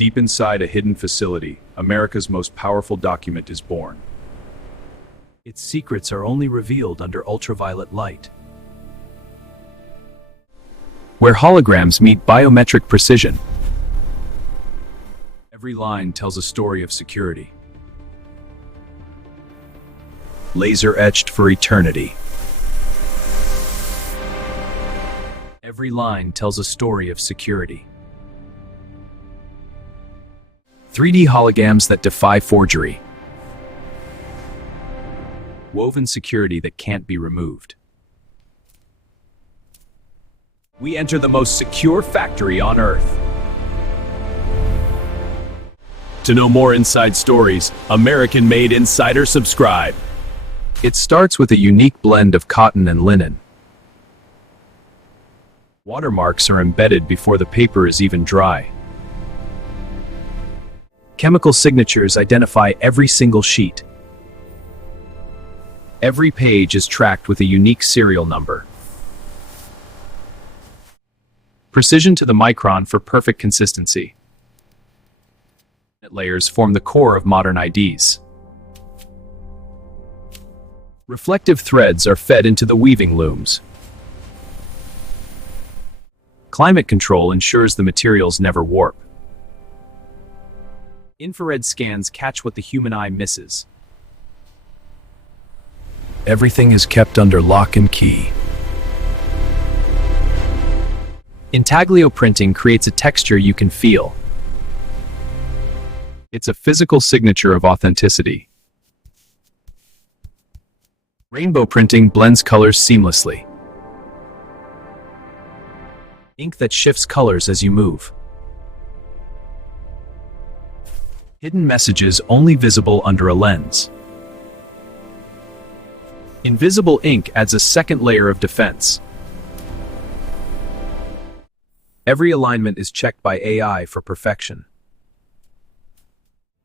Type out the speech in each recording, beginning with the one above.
Deep inside a hidden facility, America's most powerful document is born. Its secrets are only revealed under ultraviolet light. Where holograms meet biometric precision. Every line tells a story of security. Laser etched for eternity. Every line tells a story of security. 3D holograms that defy forgery. Woven security that can't be removed. We enter the most secure factory on Earth. To know more inside stories, American-made Insider subscribe. It starts with a unique blend of cotton and linen. Watermarks are embedded before the paper is even dry. Chemical signatures identify every single sheet. Every page is tracked with a unique serial number. Precision to the micron for perfect consistency. Layers form the core of modern IDs. Reflective threads are fed into the weaving looms. Climate control ensures the materials never warp. Infrared scans catch what the human eye misses. Everything is kept under lock and key. Intaglio printing creates a texture you can feel. It's a physical signature of authenticity. Rainbow printing blends colors seamlessly. Ink that shifts colors as you move. Hidden messages only visible under a lens. Invisible ink adds a second layer of defense. Every alignment is checked by AI for perfection.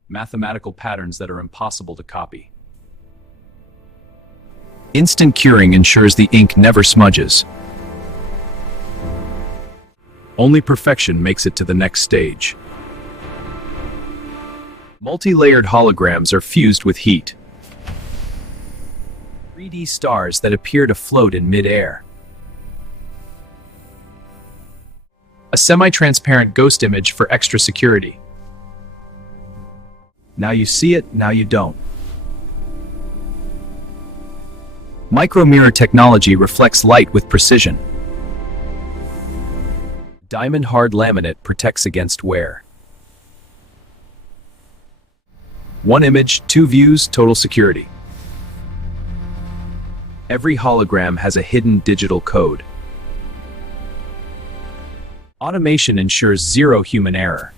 Mathematical patterns that are impossible to copy. Instant curing ensures the ink never smudges. Only perfection makes it to the next stage. Multi-layered holograms are fused with heat. 3D stars that appear to float in mid-air. A semi-transparent ghost image for extra security. Now you see it, now you don't. Micromirror technology reflects light with precision. Diamond hard laminate protects against wear. One image, two views, total security. Every hologram has a hidden digital code. Automation ensures zero human error.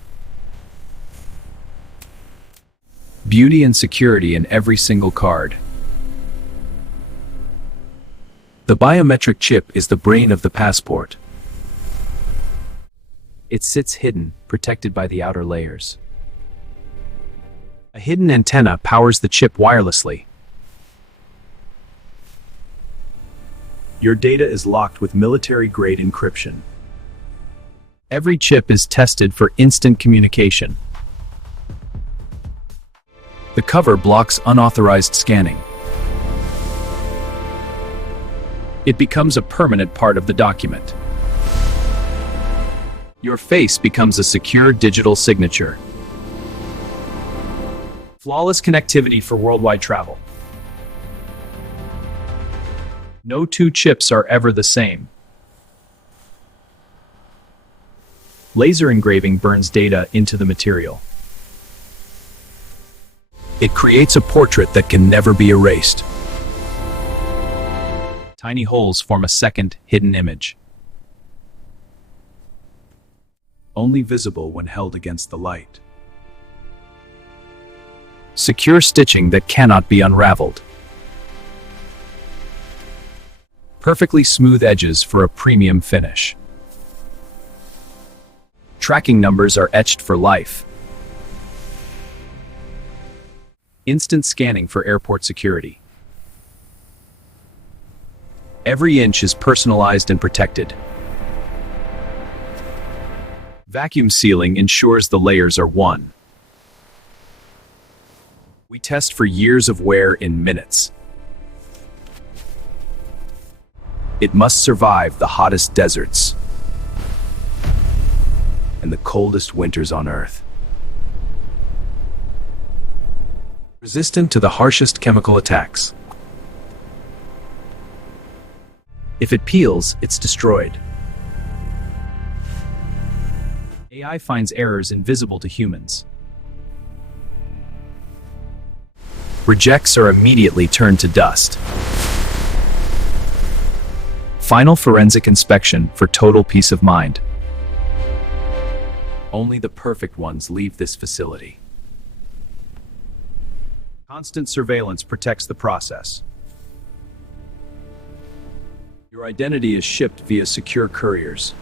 Beauty and security in every single card. The biometric chip is the brain of the passport. It sits hidden, protected by the outer layers. A hidden antenna powers the chip wirelessly. Your data is locked with military-grade encryption. Every chip is tested for instant communication. The cover blocks unauthorized scanning. It becomes a permanent part of the document. Your face becomes a secure digital signature. Flawless connectivity for worldwide travel. No two chips are ever the same. Laser engraving burns data into the material. It creates a portrait that can never be erased. Tiny holes form a second, hidden image. Only visible when held against the light. Secure stitching that cannot be unraveled. Perfectly smooth edges for a premium finish. Tracking numbers are etched for life. Instant scanning for airport security. Every inch is personalized and protected. Vacuum sealing ensures the layers are one. We test for years of wear in minutes. It must survive the hottest deserts and the coldest winters on Earth. Resistant to the harshest chemical attacks. If it peels, it's destroyed. AI finds errors invisible to humans. Rejects are immediately turned to dust. Final forensic inspection for total peace of mind. Only the perfect ones leave this facility. Constant surveillance protects the process. Your identity is shipped via secure couriers.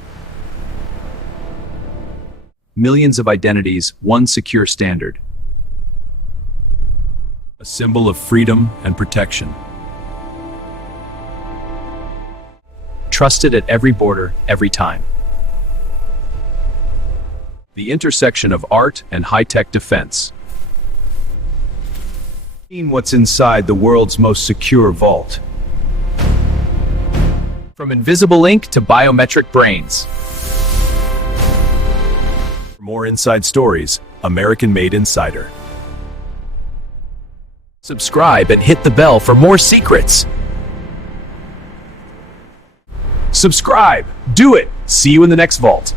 Millions of identities, one secure standard. A symbol of freedom and protection. Trusted at every border, every time. The intersection of art and high-tech defense. Seeing what's inside the world's most secure vault. From invisible ink to biometric brains. For more inside stories, American-made Insider. Subscribe and hit the bell for more secrets. Subscribe! Do it! See you in the next vault.